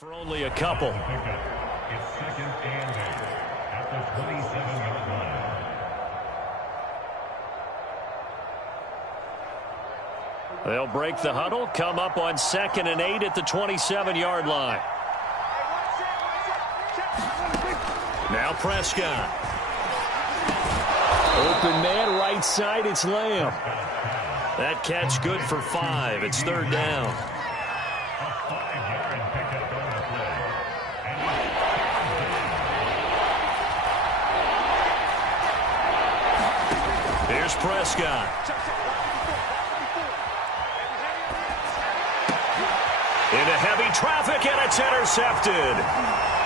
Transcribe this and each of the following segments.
For only a couple. It's second and 8 at the 27-yard line. They'll break the huddle, come up on 2nd and 8 at the 27-yard line. Now Prescott. Open man, right side, it's Lamb. That catch good for 5. It's 3rd down. Here's Prescott. Into heavy traffic, and it's intercepted.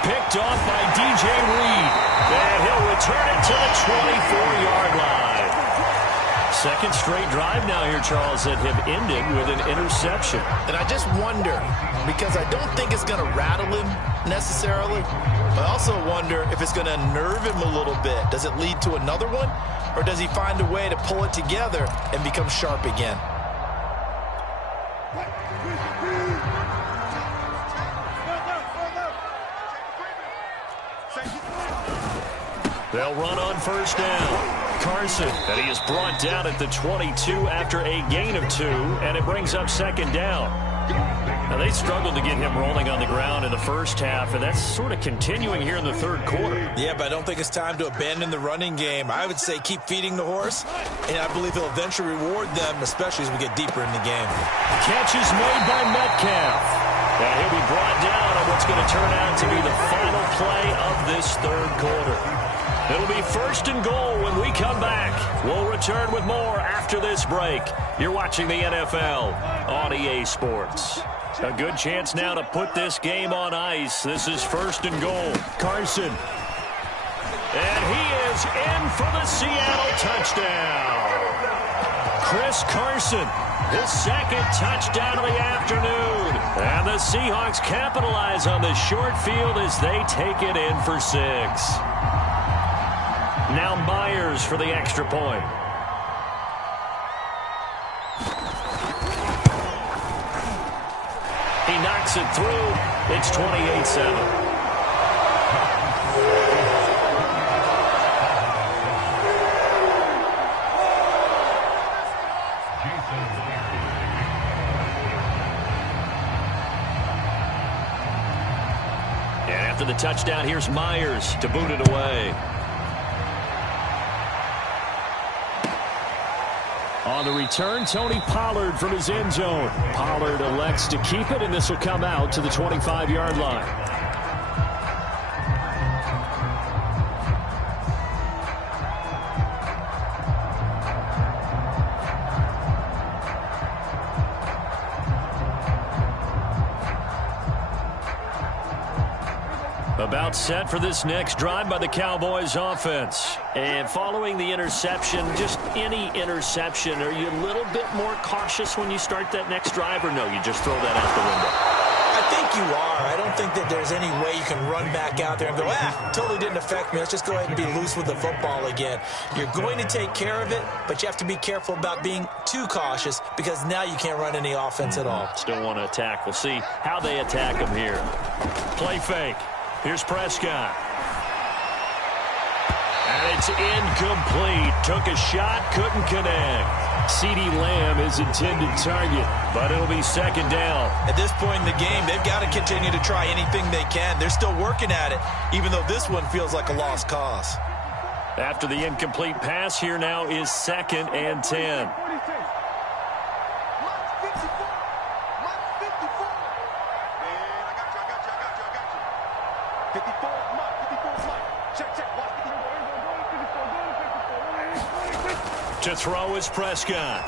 Picked off by DJ Reed. And he'll return it to the 24-yard line. Second straight drive now here, Charles, that have ended with an interception. And I just wonder, because I don't think it's going to rattle him necessarily, but I also wonder if it's going to unnerve him a little bit. Does it lead to another one? Or does he find a way to pull it together and become sharp again? They'll run on 1st down. Carson, and he is brought down at the 22 after a gain of 2, and it brings up 2nd down. Now, they struggled to get him rolling on the ground in the first half, and that's sort of continuing here in the 3rd quarter. Yeah, but I don't think it's time to abandon the running game. I would say keep feeding the horse, and I believe he'll eventually reward them, especially as we get deeper in the game. Catch is made by Metcalf. And he'll be brought down on what's going to turn out to be the final play of this 3rd quarter. It'll be 1st and goal when we come back. We'll return with more after this break. You're watching the NFL on EA Sports. A good chance now to put this game on ice. This is 1st and goal. Carson. And he is in for the Seattle touchdown. Chris Carson, his 2nd touchdown of the afternoon. And the Seahawks capitalize on the short field as they take it in for 6. Now Myers for the extra point. He knocks it through. It's 28-7. And after the touchdown, here's Myers to boot it away. On the return, Tony Pollard from his end zone. Pollard elects to keep it, and this will come out to the 25-yard line. About set for this next drive by the Cowboys offense. And following the interception, just any interception, are you a little bit more cautious when you start that next drive, or no, you just throw that out the window? I think you are. I don't think that there's any way you can run back out there and go, totally didn't affect me. Let's just go ahead and be loose with the football again. You're going to take care of it, but you have to be careful about being too cautious because now you can't run any offense at all. Still want to attack. We'll see how they attack him here. Play fake. Here's Prescott. And it's incomplete. Took a shot, couldn't connect. CeeDee Lamb is intended target, but it'll be 2nd down. At this point in the game, they've got to continue to try anything they can. They're still working at it, even though this one feels like a lost cause. After the incomplete pass, here now is 2nd and 10. To throw is Prescott.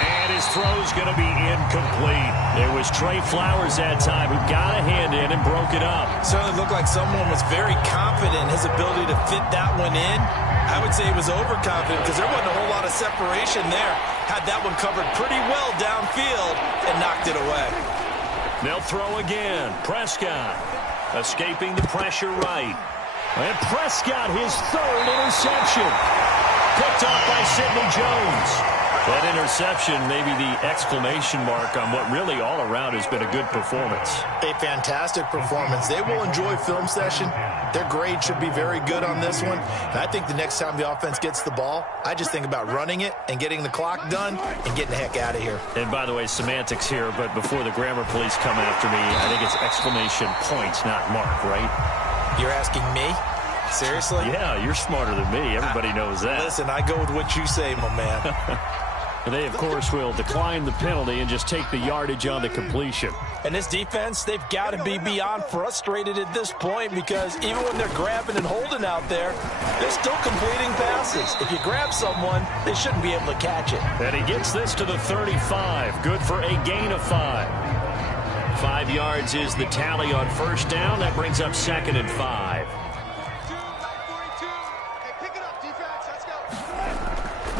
And his throw's going to be incomplete. It was Trey Flowers that time who got a hand in and broke it up. Certainly looked like someone was very confident in his ability to fit that one in. I would say he was overconfident because there wasn't a whole lot of separation there. Had that one covered pretty well downfield and knocked it away. They'll throw again. Prescott escaping the pressure right. And Prescott, his 3rd interception. Picked off by Sidney Jones. That interception, maybe the exclamation mark on what really all around has been a good performance. A fantastic performance. They will enjoy film session. Their grade should be very good on this one. And I think the next time the offense gets the ball, I just think about running it and getting the clock done and getting the heck out of here. And by the way, semantics here, but before the grammar police come after me, I think it's exclamation point, not mark, right? You're asking me? Seriously? Yeah, you're smarter than me. Everybody knows that. Listen, I go with what you say, my man. They, of course, will decline the penalty and just take the yardage on the completion. And this defense, they've got to be beyond frustrated at this point because even when they're grabbing and holding out there, they're still completing passes. If you grab someone, they shouldn't be able to catch it. And he gets this to the 35. Good for a gain of 5. 5 yards is the tally on first down. That brings up 2nd and 5.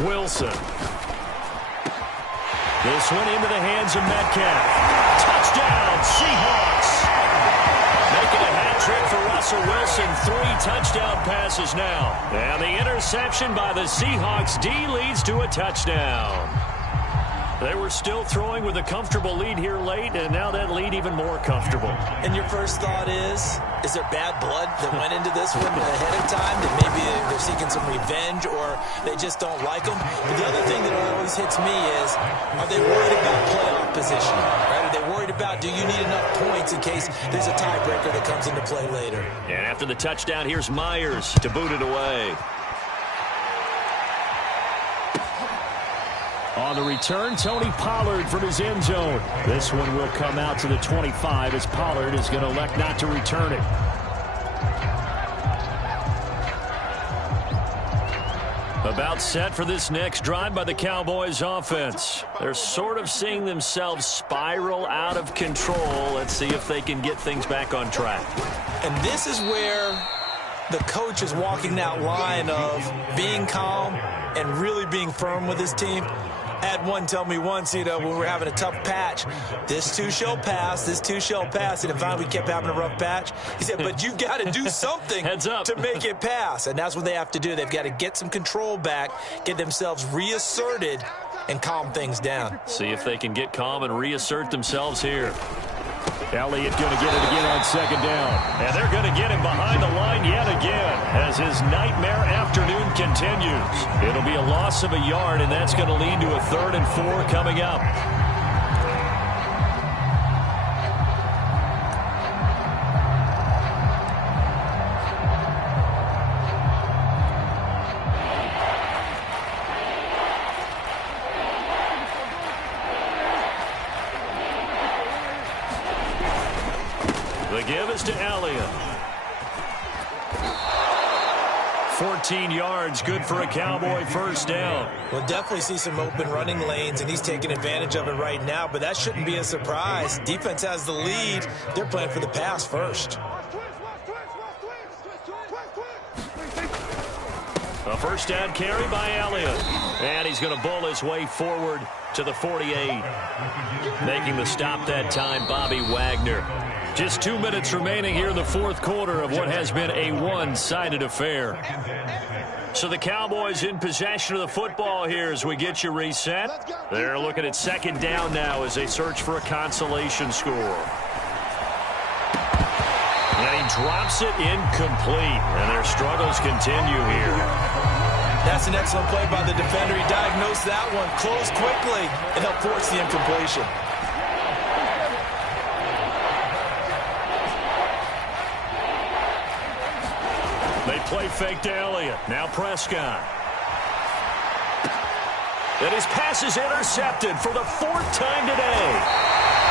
Wilson. This one into the hands of Metcalf. Touchdown, Seahawks. Making a hat trick for Russell Wilson. 3 touchdown passes now. And the interception by the Seahawks D leads to a touchdown. They were still throwing with a comfortable lead here late, and now that lead even more comfortable. And your first thought is there bad blood that went into this one ahead of time, that maybe they're seeking some revenge or they just don't like them? But the other thing that always hits me is, are they worried about playoff positioning? Right? Are they worried about, do you need enough points in case there's a tiebreaker that comes into play later? And after the touchdown, here's Myers to boot it away. On the return, Tony Pollard from his end zone. This one will come out to the 25 as Pollard is going to elect not to return it. About set for this next drive by the Cowboys offense. They're sort of seeing themselves spiral out of control. Let's see if they can get things back on track. And this is where the coach is walking that line of being calm and really being firm with his team. I had one tell me once, when we were having a tough patch, this too shall pass, this too shall pass. And finally we kept having a rough patch. He said, but you've got to do something Heads up. to make it pass. And that's what they have to do. They've got to get some control back, get themselves reasserted, and calm things down. See if they can get calm and reassert themselves here. Elliott going to get it again on 2nd down. And they're going to get him behind the line yet again as his nightmare afternoon continues. It'll be a loss of a yard, and that's going to lead to a 3rd and 4 coming up. The give is to Elliott. 14 yards, good for a Cowboy first down. We'll definitely see some open running lanes, and he's taking advantage of it right now, but that shouldn't be a surprise. Defense has the lead. They're playing for the pass first. A first down carry by Elliott. And he's going to bowl his way forward to the 48. Making the stop that time, Bobby Wagner. Just 2 minutes remaining here in the 4th quarter of what has been a one-sided affair. So the Cowboys in possession of the football here as we get you reset. They're looking at 2nd down now as they search for a consolation score. And he drops it incomplete. And their struggles continue here. That's an excellent play by the defender. He diagnosed that one, closed quickly, and helped force the incompletion. They play fake to Elliott. Now Prescott. And his pass is intercepted for the 4th time today.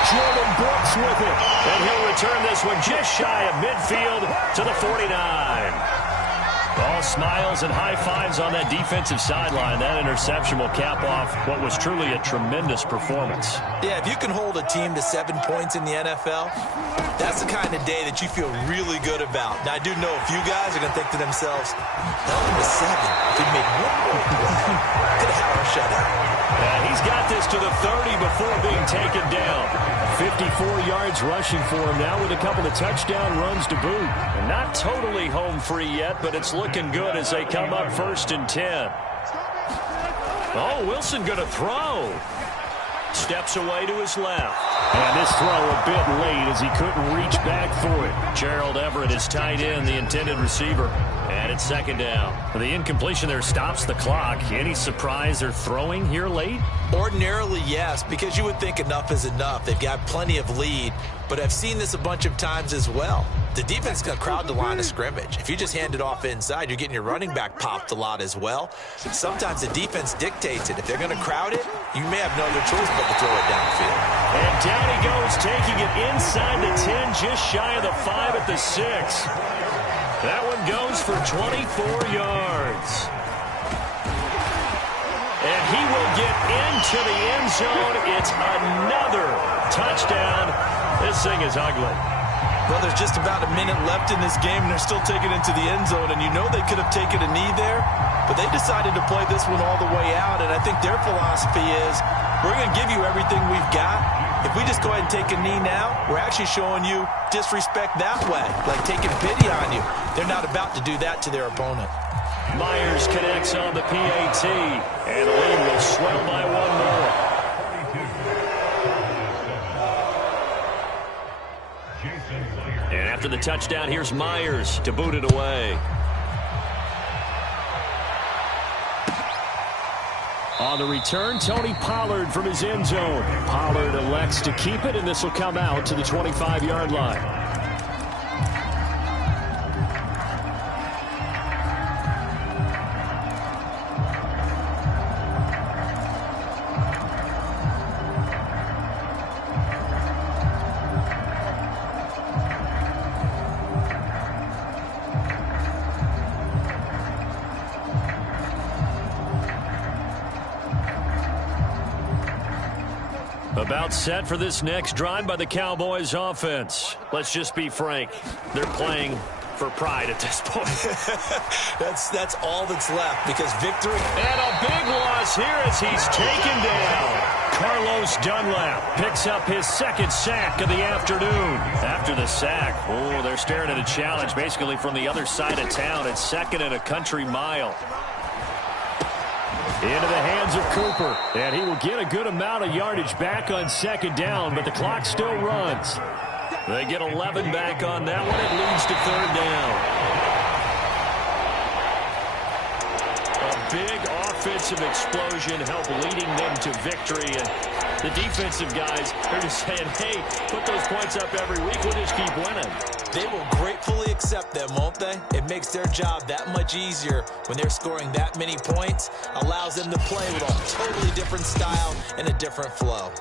Jordan Brooks with it. And he'll return this one just shy of midfield to the 49. All smiles and high fives on that defensive sideline. That interception will cap off what was truly a tremendous performance. Yeah, if you can hold a team to 7 points in the NFL, that's the kind of day that you feel really good about. Now, I do know a few guys are going to think to themselves, held him to 7. If he'd make 1 more play, could have had our shutout. He's got this to the 30 before being taken down. 54 yards rushing for him now with a couple of touchdown runs to boot. And not totally home free yet, but it's looking good as they come up 1st and 10. Oh, Wilson going to throw. Steps away to his left. And this throw a bit late as he couldn't reach back for it. Gerald Everett is tight end, the intended receiver. And it's second down. The incompletion there stops the clock. Any surprise they're throwing here late? Ordinarily, yes, because you would think enough is enough. They've got plenty of lead, but I've seen this a bunch of times as well. The defense is going to crowd the line of scrimmage. If you just hand it off inside, you're getting your running back popped a lot as well. Sometimes the defense dictates it. If they're going to crowd it, you may have no other choice but to throw it downfield. And down he goes, taking it inside the 10, just shy of the 5 at the 6. That one goes for 24 yards. And he will get into the end zone. It's another touchdown. This thing is ugly. Well, there's just about a minute left in this game, and they're still taking it into the end zone. And you know they could have taken a knee there, but they decided to play this one all the way out. And I think their philosophy is, we're going to give you everything we've got. If we just go ahead and take a knee now, we're actually showing you disrespect that way, like taking pity on you. They're not about to do that to their opponent. Myers connects on the PAT, and the lead will swell by one more. And after the touchdown, here's Myers to boot it away. On the return, Tony Pollard from his end zone. Pollard elects to keep it, and this will come out to the 25-yard line. About set for this next drive by the Cowboys offense. Let's just be frank. They're playing for pride at this point. That's all that's left, because victory. And a big loss here as he's taken down. Carlos Dunlap picks up his second sack of the afternoon. After the sack, they're staring at a challenge basically from the other side of town. It's second and a country mile. Into the hands of Cooper, and he will get a good amount of yardage back on second down, but the clock still runs. They get 11 back on that one. It leads to third down. A big offensive explosion helped leading them to victory, and the defensive guys are just saying, hey, put those points up every week. We'll just keep winning. They will gratefully accept them, won't they? It makes their job that much easier when they're scoring that many points. Allows them to play with a totally different style and a different flow.